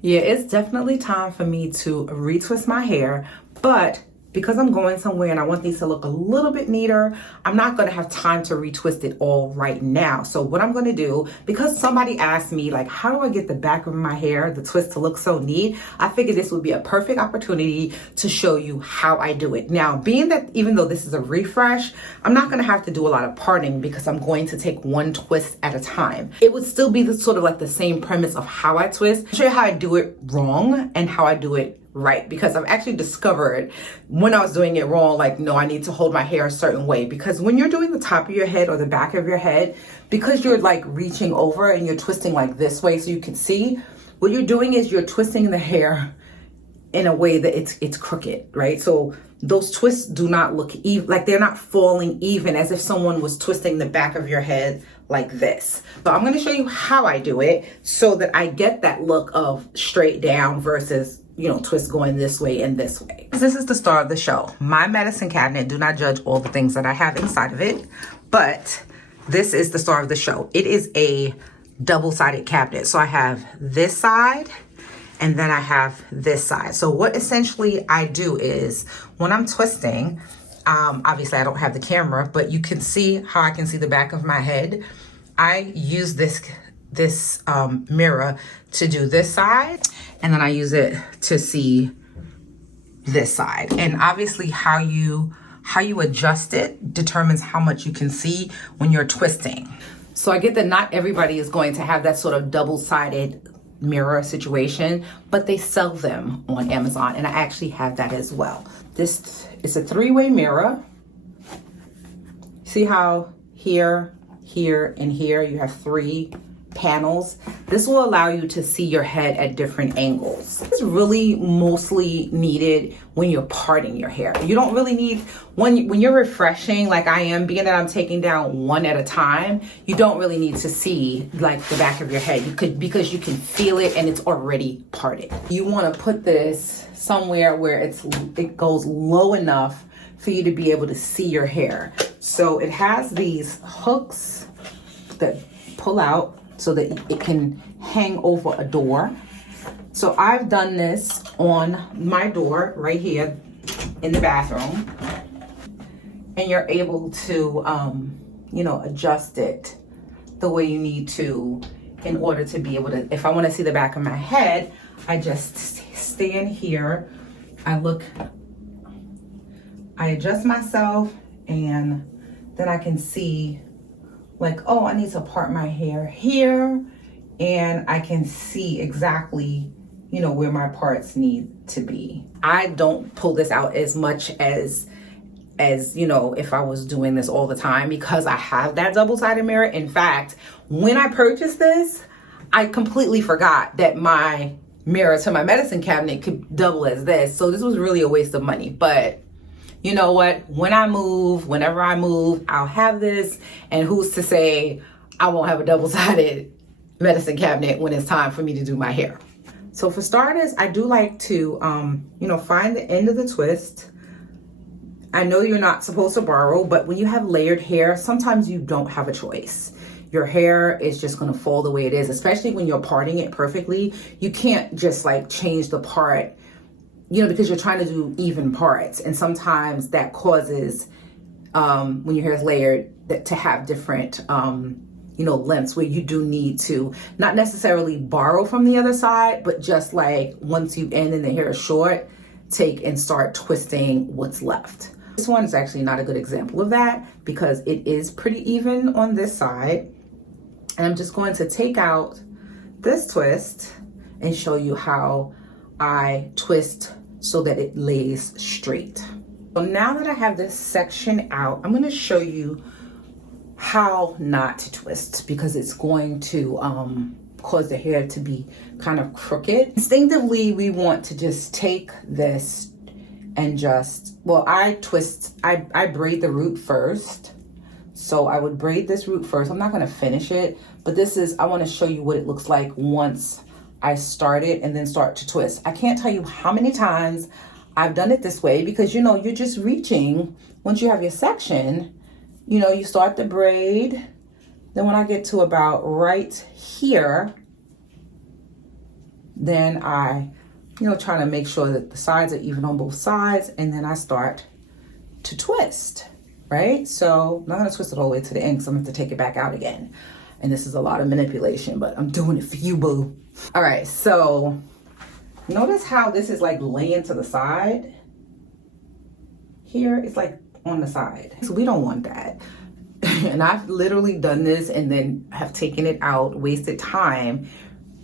Yeah, it's definitely time for me to retwist my hair, but because I'm going somewhere and I want these to look a little bit neater, I'm not going to have time to retwist it all right now. So what I'm going to do, because somebody asked me like, how do I get the back of my hair, the twist to look so neat? I figured this would be a perfect opportunity to show you how I do it. Now, being that even though this is a refresh, I'm not going to have to do a lot of parting because I'm going to take one twist at a time. It would still be the sort of like the same premise of how I twist. I'll show you how I do it wrong and how I do it right, because I've actually discovered when I was doing it wrong, like, no, I need to hold my hair a certain way, because when you're doing the top of your head or the back of your head, because you're like reaching over and you're twisting like this way so you can see, what you're doing is you're twisting the hair in a way that it's crooked, right? So those twists do not look even, like they're not falling even, as if someone was twisting the back of your head like this. So I'm going to show you how I do it so that I get that look of straight down versus, you know, twist going this way and this way. This is the star of the show, my medicine cabinet. Do not judge all the things that I have inside of it, but this is the star of the show. It is a double-sided cabinet. So I have this side and then I have this side. So what essentially I do is when I'm twisting, obviously I don't have the camera, but you can see how I can see the back of my head. I use this mirror to do this side, and then I use it to see this side. And obviously how you adjust it determines how much you can see when you're twisting. So I get that not everybody is going to have that sort of double-sided mirror situation, but they sell them on Amazon, and I actually have that as well. This is a three-way mirror. See how here, here, and here you have three panels. This will allow you to see your head at different angles. It's really mostly needed when you're parting your hair. You don't really need, when you're refreshing like I am, being that I'm taking down one at a time, you don't really need to see like the back of your head. You could, because you can feel it and it's already parted. You want to put this somewhere where it goes low enough for you to be able to see your hair. So it has these hooks that pull out so that it can hang over a door. So I've done this on my door right here in the bathroom, and you're able to, you know, adjust it the way you need to in order to be able to, if I want to see the back of my head, I just stand here, I adjust myself, and then I can see like, oh, I need to part my hair here, and I can see exactly, you know, where my parts need to be. I don't pull this out as much as you know, if I was doing this all the time, because I have that double-sided mirror. In fact, when I purchased this, I completely forgot that my mirror to my medicine cabinet could double as this. So this was really a waste of money, but you know what? Whenever I move, I'll have this, and who's to say I won't have a double-sided medicine cabinet when it's time for me to do my hair. So for starters, I do like to, you know, find the end of the twist. I know you're not supposed to borrow, but when you have layered hair, sometimes you don't have a choice. Your hair is just gonna fall the way it is, especially when you're parting it perfectly. You can't just like change the part, you know, because you're trying to do even parts. And sometimes that causes, when your hair is layered, to have different, you know, lengths where you do need to not necessarily borrow from the other side, but just like once you end and the hair is short, take and start twisting what's left. This one is actually not a good example of that because it is pretty even on this side. And I'm just going to take out this twist and show you how I twist so that it lays straight. So now that I have this section out, I'm going to show you how not to twist, because it's going to cause the hair to be kind of crooked. Instinctively, we want to just take this and just, well, I braid the root first. So I would braid this root first. I'm not going to finish it, but I want to show you what it looks like once I start it and then start to twist. I can't tell you how many times I've done it this way, because, you know, you're just reaching. Once you have your section, you know, you start the braid. Then when I get to about right here, Then I, trying to make sure that the sides are even on both sides, and then I start to twist, right? So I'm not gonna twist it all the way to the end because I'm gonna have to take it back out again. And this is a lot of manipulation, but I'm doing it for you, boo. All right, so notice how this is like laying to the side. Here, it's like on the side. So we don't want that. And I've literally done this and then have taken it out, wasted time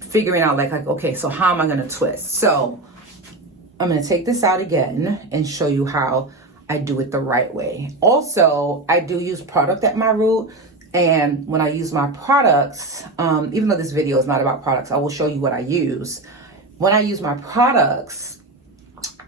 figuring out like, okay, so how am I gonna twist? So I'm gonna take this out again and show you how I do it the right way. Also, I do use product at my root. And when I use my products, even though this video is not about products, I will show you what I use. When I use my products,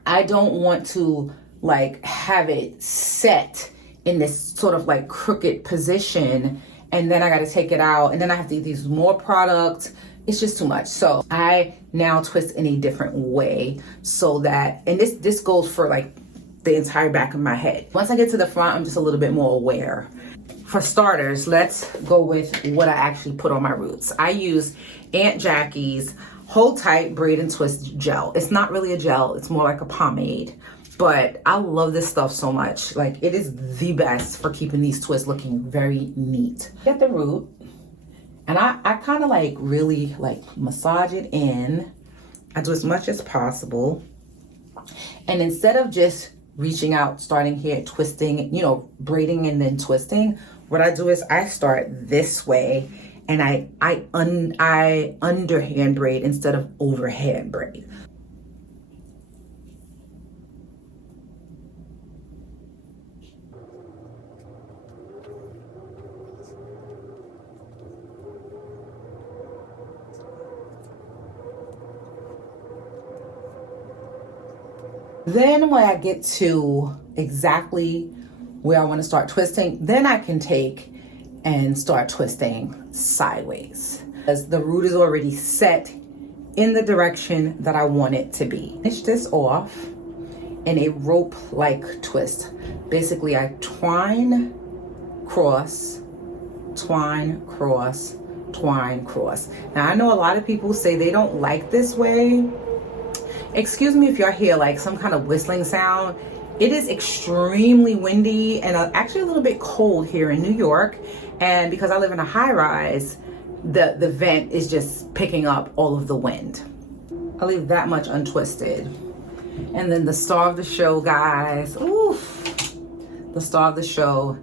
I don't want to like have it set in this sort of like crooked position, and then I got to take it out, and then I have to use more product. It's just too much. So I now twist in a different way so that, and this goes for like the entire back of my head. Once I get to the front, I'm just a little bit more aware. For starters, let's go with what I actually put on my roots. I use Aunt Jackie's Hold Tight Braid and Twist Gel. It's not really a gel, it's more like a pomade. But I love this stuff so much. Like, it is the best for keeping these twists looking very neat. Get the root, and I kind of like really like massage it in. I do as much as possible. And instead of just reaching out, starting here, twisting, braiding and then twisting, what I do is I start this way, and I underhand braid instead of overhand braid. Then when I get to exactly where I want to start twisting, then I can take and start twisting sideways. As the root is already set in the direction that I want it to be. Finish this off in a rope-like twist. Basically, I twine, cross, twine, cross, twine, cross. Now, I know a lot of people say they don't like this way. Excuse me if y'all hear like some kind of whistling sound. It is extremely windy and actually a little bit cold here in New York. And because I live in a high rise, the vent is just picking up all of the wind. I'll leave that much untwisted. And then the star of the show, guys. Oof. The star of the show,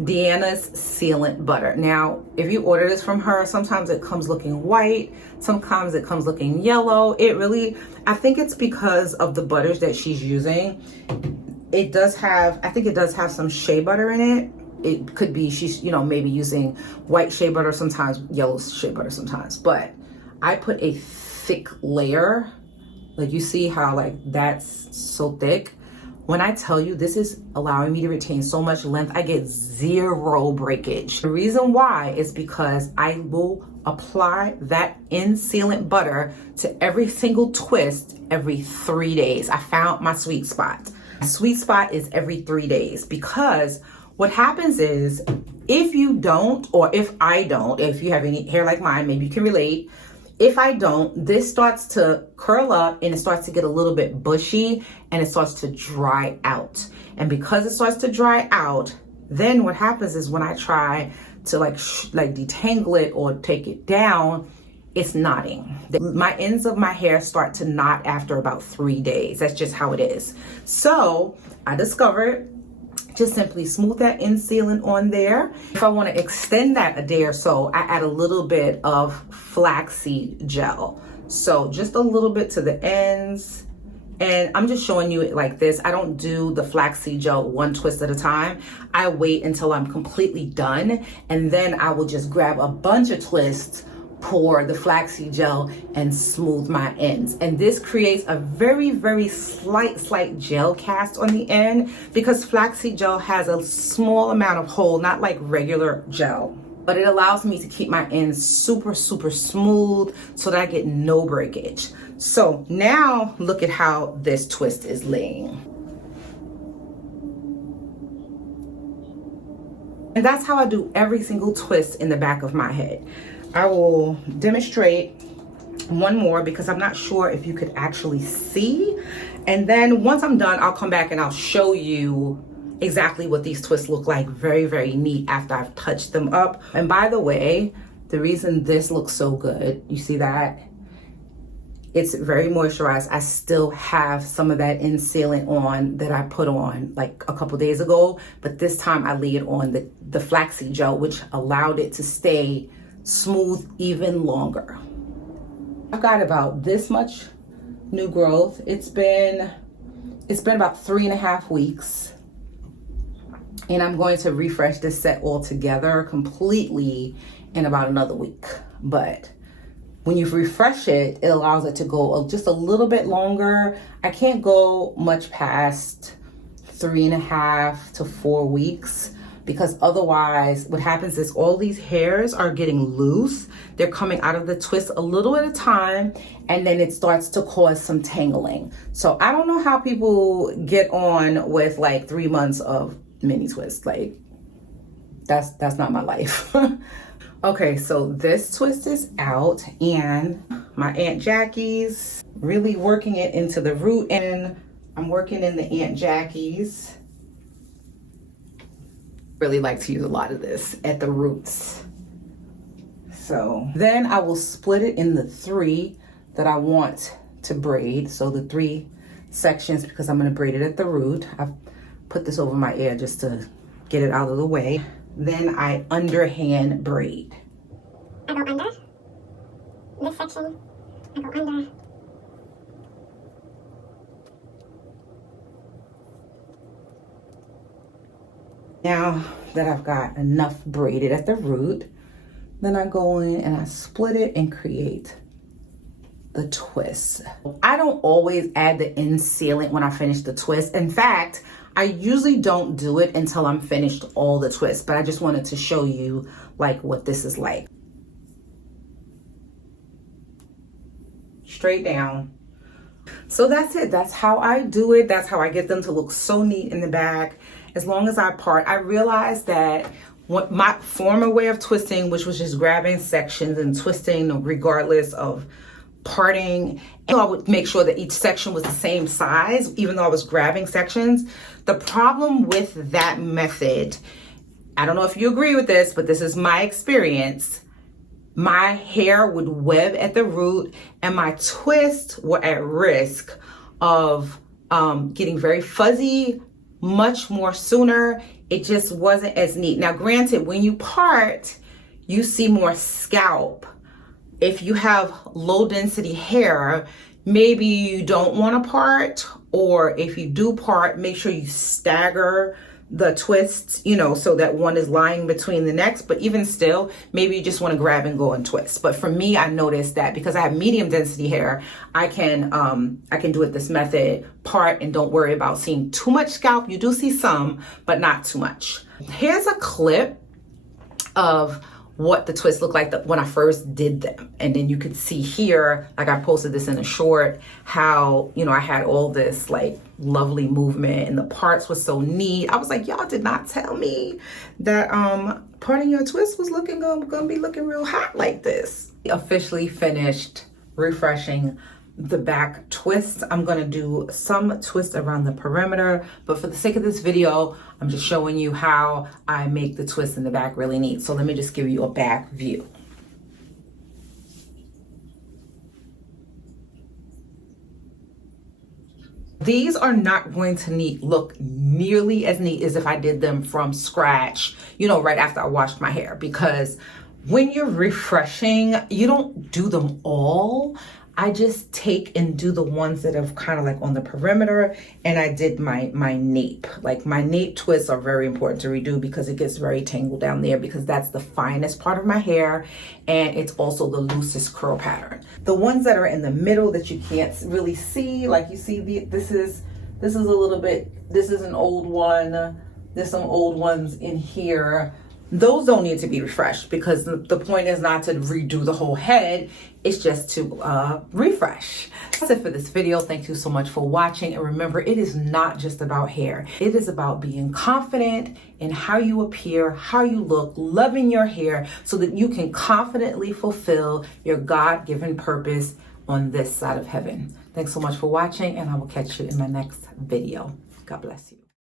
Deanna's Sealant Butter. Now, if you order this from her, sometimes it comes looking white, sometimes it comes looking yellow. I think it's because of the butters that she's using. I think it does have some shea butter in it. It could be she's, maybe using white shea butter sometimes, yellow shea butter sometimes. But I put a thick layer. Like, you see how like that's so thick. When I tell you this is allowing me to retain so much length, I get zero breakage. The reason why is because I will apply that sealant butter to every single twist every 3 days. I found my sweet spot. My sweet spot is every 3 days, because what happens is if you don't, or if I don't, if you have any hair like mine, maybe you can relate. If I don't, this starts to curl up and it starts to get a little bit bushy and it starts to dry out. And because it starts to dry out, then what happens is when I try to like detangle it or take it down, it's knotting. My ends of my hair start to knot after about 3 days. That's just how it is. So I discovered just simply smooth that end sealant on there. If I want to extend that a day or so, I add a little bit of flaxseed gel. So just a little bit to the ends. And I'm just showing you it like this. I don't do the flaxseed gel one twist at a time. I wait until I'm completely done, and then I will just grab a bunch of twists, pour the flaxseed gel, and smooth my ends. And this creates a very, very slight gel cast on the end, because flaxseed gel has a small amount of hold, not like regular gel. But it allows me to keep my ends super, super smooth so that I get no breakage. So now look at how this twist is laying. And that's how I do every single twist in the back of my head. I will demonstrate one more because I'm not sure if you could actually see. And then once I'm done, I'll come back and I'll show you exactly what these twists look like. Very, very neat after I've touched them up. And by the way, the reason this looks so good, you see that? It's very moisturized. I still have some of that in sealant on that I put on like a couple days ago, but this time I laid on the flaxseed gel, which allowed it to stay smooth even longer. I've got about this much new growth. It's been about 3.5 weeks. And I'm going to refresh this set all together completely in about another week. But when you refresh it, it allows it to go just a little bit longer. I can't go much past 3.5 to 4 weeks, because otherwise what happens is all these hairs are getting loose. They're coming out of the twist a little at a time, and then it starts to cause some tangling. So I don't know how people get on with like 3 months of mini twist. Like that's not my life. Okay, so this twist is out, and my Aunt Jackie's really working it into the root, and I'm working in the Aunt Jackie's. Really like to use a lot of this at the roots. So then I will split it in the 3 that I want to braid. So the 3 sections, because I'm going to braid it at the root. I've put this over my ear just to get it out of the way. Then I underhand braid. I go under this section. I go under. Now that I've got enough braided at the root, then I go in and I split it and create the twist. I don't always add the end sealant when I finish the twist. In fact, I usually don't do it until I'm finished all the twists, but I just wanted to show you like what this is like. Straight down. So that's it. That's how I do it. That's how I get them to look so neat in the back. As long as I part, I realized that what my former way of twisting, which was just grabbing sections and twisting regardless of parting, and I would make sure that each section was the same size, even though I was grabbing sections. The problem with that method, I don't know if you agree with this, but this is my experience. My hair would web at the root, and my twists were at risk of getting very fuzzy much more sooner. It just wasn't as neat. Now, granted, when you part, you see more scalp. If you have low density hair, maybe you don't want to part, or if you do part, make sure you stagger the twists, you know, so that one is lying between the next. But even still, maybe you just want to grab and go and twist. But for me, I noticed that because I have medium density hair, I can do it this method, part, and don't worry about seeing too much scalp. You do see some, but not too much. Here's a clip of what the twists look like when I first did them. And then you could see here, like I posted this in a short, how, you know, I had all this like lovely movement and the parts were so neat. I was like, y'all did not tell me that parting your twist was gonna be looking real hot like this. Officially finished refreshing the back twist. I'm gonna do some twist around the perimeter, but for the sake of this video, I'm just showing you how I make the twist in the back really neat. So let me just give you a back view. These are not going to look nearly as neat as if I did them from scratch, you know, right after I washed my hair, because when you're refreshing, you don't do them all. I just take and do the ones that are kind of like on the perimeter, and I did my nape. Like my nape twists are very important to redo because it gets very tangled down there, because that's the finest part of my hair, and it's also the loosest curl pattern. The ones that are in the middle that you can't really see, like you see this is a little bit, this is an old one, there's some old ones in here. Those don't need to be refreshed because the point is not to redo the whole head, it's just to refresh. That's it for this video. Thank you so much for watching. And remember, it is not just about hair. It is about being confident in how you appear, how you look, loving your hair so that you can confidently fulfill your God-given purpose on this side of heaven. Thanks so much for watching, and I will catch you in my next video. God bless you.